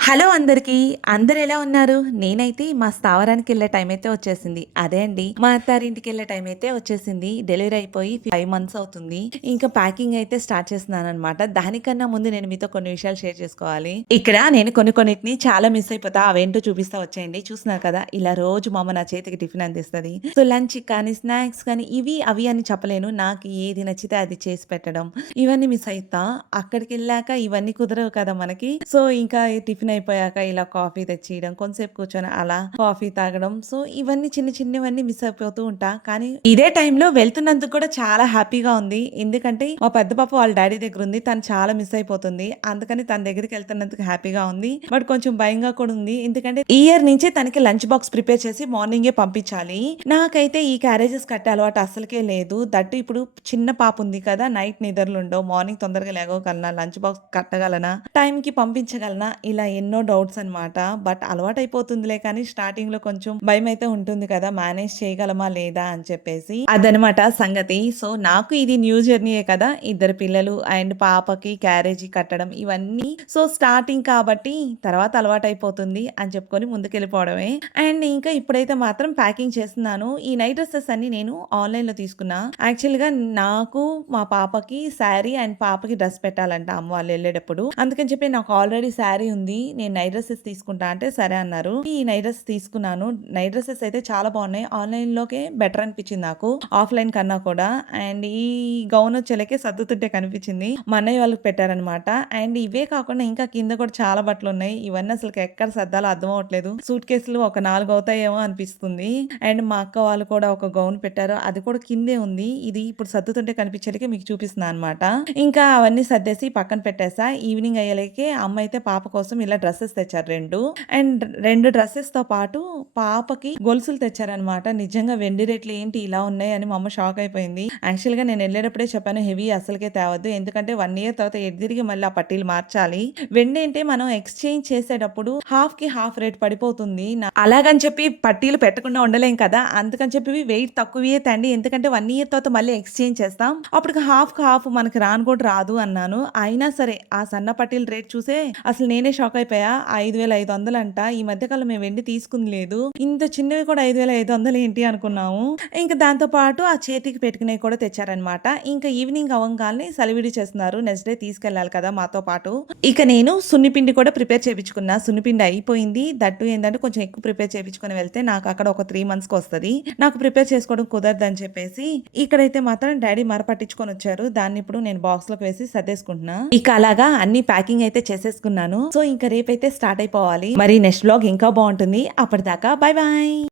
Hello అందరికీ. అందరూ ఎలా ఉన్నారు? నేనైతే మా స్థావరానికెళ్ళే టైం అయితే వచ్చేసింది. అదే అండి మా అత్తారింటికెళ్ళే టైం అయితే వచ్చేసింది. డెలివరీ అయిపోయి 5 మంత్స్ అవుతుంది. ఇంకా ప్యాకింగ్ అయితే స్టార్ట్ చేస్తున్నాననమాట. దానికన్నా ముందు నేను మీతో కొన్ని విషయాలు షేర్ చేసుకోవాలి. ఇక్కడ నేను కొన్నిటిని చాలా మిస్ అయిపోతా. అవేంటో చూపిస్తా వచ్చేయండి. చూస్తున్నారు కదా! ఇలా రోజు మా అమ్మ నా చేతికి టిఫిన్ అందిస్తది. సో లంచ్ కానీ, స్నాక్స్ కానీ ఇవి, అవి అని చెప్పలేను. నాకు ఏది నచ్చితే అది చేసి పెట్టడం. ఇవన్నీ మిస్ అయితా. అక్కడికెళ్ళాక ఇవన్నీ కుదరవు కదా మనకి. సో ఇంకా టిఫిన్ అయిపోయాక ఇలా కాఫీ తెచ్చియడం, కొంతసేపు కూర్చొని అలా కాఫీ తాగడం. సో ఇవన్నీ చిన్న చిన్నవన్నీ మిస్ అయిపోతూ ఉంటా. కానీ ఇదే టైంలో వెళ్తున్నందుకు కూడా చాలా హ్యాపీగా ఉంది. ఎందుకంటే మా పెద్ద పాప వాళ్ళ డ్యాడీ దగ్గర ఉంది. తను చాలా మిస్ అయిపోతుంది. అందుకని తన దగ్గరికి వెళ్తున్నందుకు హ్యాపీగా ఉంది. బట్ కొంచెం భయంగా కూడా ఉంది. ఎందుకంటే ఈ ఇయర్ నుంచే తనకి లంచ్ బాక్స్ ప్రిపేర్ చేసి మార్నింగే పంపించాలి. నాకైతే ఈ క్యారేజెస్ కట్టే అలవాటు అసలుకే లేదు. దట్టు ఇప్పుడు చిన్న పాప ఉంది కదా, నైట్ నిద్రలుండవు. మార్నింగ్ తొందరగా లేగగలనా, లంచ్ బాక్స్ కట్టగలనా, టైంకి పంపించగలనా, ఇలా ఎన్నో డౌట్స్ అనమాట. బట్ అలవాటైపోతుందిలే కానీ స్టార్టింగ్‌లో కొంచెం భయమైతే ఉంటుంది కదా! మేనేజ్ చేయగలమా లేదా అని చెప్పేసి. అదనమాట సంగతి. సో, నాకు ఇది న్యూ జర్నీయే కదా! ఇద్దరు పిల్లలు అండ్ పాపకి క్యారేజీ కట్టడం ఇవన్నీ. సో, స్టార్టింగ్ కాబట్టి తర్వాత అలవాటైపోతుంది అని చెప్పుకొని ముందుకెళ్ళిపోవడమే. అండ్ ఇంకా ఇప్పుడైతే మాత్రం ప్యాకింగ్ చేస్తున్నాను. ఈ నైట్ డ్రెసెస్ అన్నీ నేను ఆన్‌లైన్‌లో తీసుకున్నా. యాక్చువల్‌గా నాకు మా పాపకి శారీ అండ్ పాపకి డ్రెస్ పెట్టాలంట అమ్మ వాళ్ళు ఎళ్ళేటప్పుడు. అందుకని చెప్పి నాకు ఆల్రెడీ శారీ ఉంది. నేను నైట్ డ్రెసెస్ తీసుకుంటా అంటే సరే అన్నారు. ఈ నైట్ డ్రెస్ తీసుకున్నాను. నైట్ డ్రెసెస్ అయితే చాలా బాగున్నాయి. ఆన్‌లైన్‌లోకే బెటర్ అనిపించింది నాకు. ఆఫ్‌లైన్ కన్నా కూడా. అండ్ ఈ గౌన్ వచ్చేలకే సర్దుతుంటే కనిపించింది. మా అన్నయ్య వాళ్ళకి పెట్టారనమాట. అండ్ ఇవే కాకుండా ఇంకా కింద కూడా చాలా బట్టలున్నాయి. ఇవన్నీ అసలుకి ఎక్కడ సర్దాలో అర్థం అవ్వట్లేదు. సూట్ కేసులు ఒక 4 అవుతాయేమో అనిపిస్తుంది. అండ్ మా అక్క వాళ్ళు కూడా ఒక గౌన్ పెట్టారు. అది కూడా కిందే ఉంది. ఇది ఇప్పుడు సర్దుతుంటే కనిపించేలకే మీకు చూపిస్తున్నా అనమాట. ఇంకా అవన్నీ సర్దేసి పక్కన పెట్టేసా. ఈవినింగ్ అయ్యేలకే అమ్మ అయితే పాప కోసం ఇలా డ్రెసెస్ తెచ్చారు 2. అండ్ 2 డ్రెసెస్‌తో పాటు పాపకి గొలుసులు తెచ్చారనమాట. నిజంగా వెండి రేట్లు ఏంటి ఇలా ఉన్నాయి అని మా అమ్మ షాక్ అయిపోయింది. యాక్చువల్‌గా నేను ఎళ్ళేటప్పుడే చెప్పాను హెవీ అస్సలకే తేవద్దు. ఎందుకంటే 1 ఇయర్ తర్వాత ఎదురుగా మళ్ళీ ఆ పట్టీలు మార్చాలి. వెండి అంటే మనం ఎక్స్‌చేంజ్ చేసేటప్పుడు హాఫ్‌కి హాఫ్ రేట్ పడిపోతుంది. అలాగని చెప్పి పట్టీలు పెట్టకుండా ఉండలేం కదా! అందుకని చెప్పి వెయిట్ తక్కువే తేండి. ఎందుకంటే 1 ఇయర్ తర్వాత మళ్ళీ ఎక్స్‌చేంజ్ చేస్తాం. అప్పటికి హాఫ్‌కి హాఫ్ మనకి రాను కూడా రాదు అన్నాను. అయినా సరే ఆ సన్న పట్టీల రేట్ చూసే అసలు నేనే షాక్ అయిపోయా. 5,500 అంట. ఈ మధ్య కాలం మేము వెండి తీసుకుంది లేదు. ఇంత చిన్నవి కూడా 5,500 ఏంటి అనుకున్నాము. ఇంకా దాంతో పాటు ఆ చేతికి పెట్టుకునేవి కూడా తెచ్చారనమాట. ఇంకా ఈవినింగ్ అవ్వంగాల్నే సలివిడి చేస్తున్నారు. నెక్స్ట్ డే తీసుకెళ్ళాలి కదా మాతో పాటు. ఇక నేను సున్నిపిండి కూడా ప్రిపేర్ చేపించుకున్నా. సున్నిపిండి అయిపోయింది. దట్టు ఏంటంటే కొంచెం ఎక్కువ ప్రిపేర్ చేపించుకొని వెళ్తే నాకు అక్కడ ఒక 3 మంత్స్‌కి వస్తది. నాకు ప్రిపేర్ చేసుకోవడం కుదరదని చెప్పేసి ఇక్కడైతే మాత్రం డ్యాడీ మరపట్టించుకొని వచ్చారు. దాన్ని ఇప్పుడు నేను బాక్స్‌లోకి వేసి సర్దేసుకుంటున్నా. ఇక అలాగా అన్ని ప్యాకింగ్ అయితే చేసేసుకున్నాను. సో, ఇంక రేపైతే స్టార్ట్ అయిపోవాలి. మరి నెక్స్ట్ వ్లాగ్ ఇంకా బావుంటుంది. అప్పటిదాకా బాయ్ బాయ్.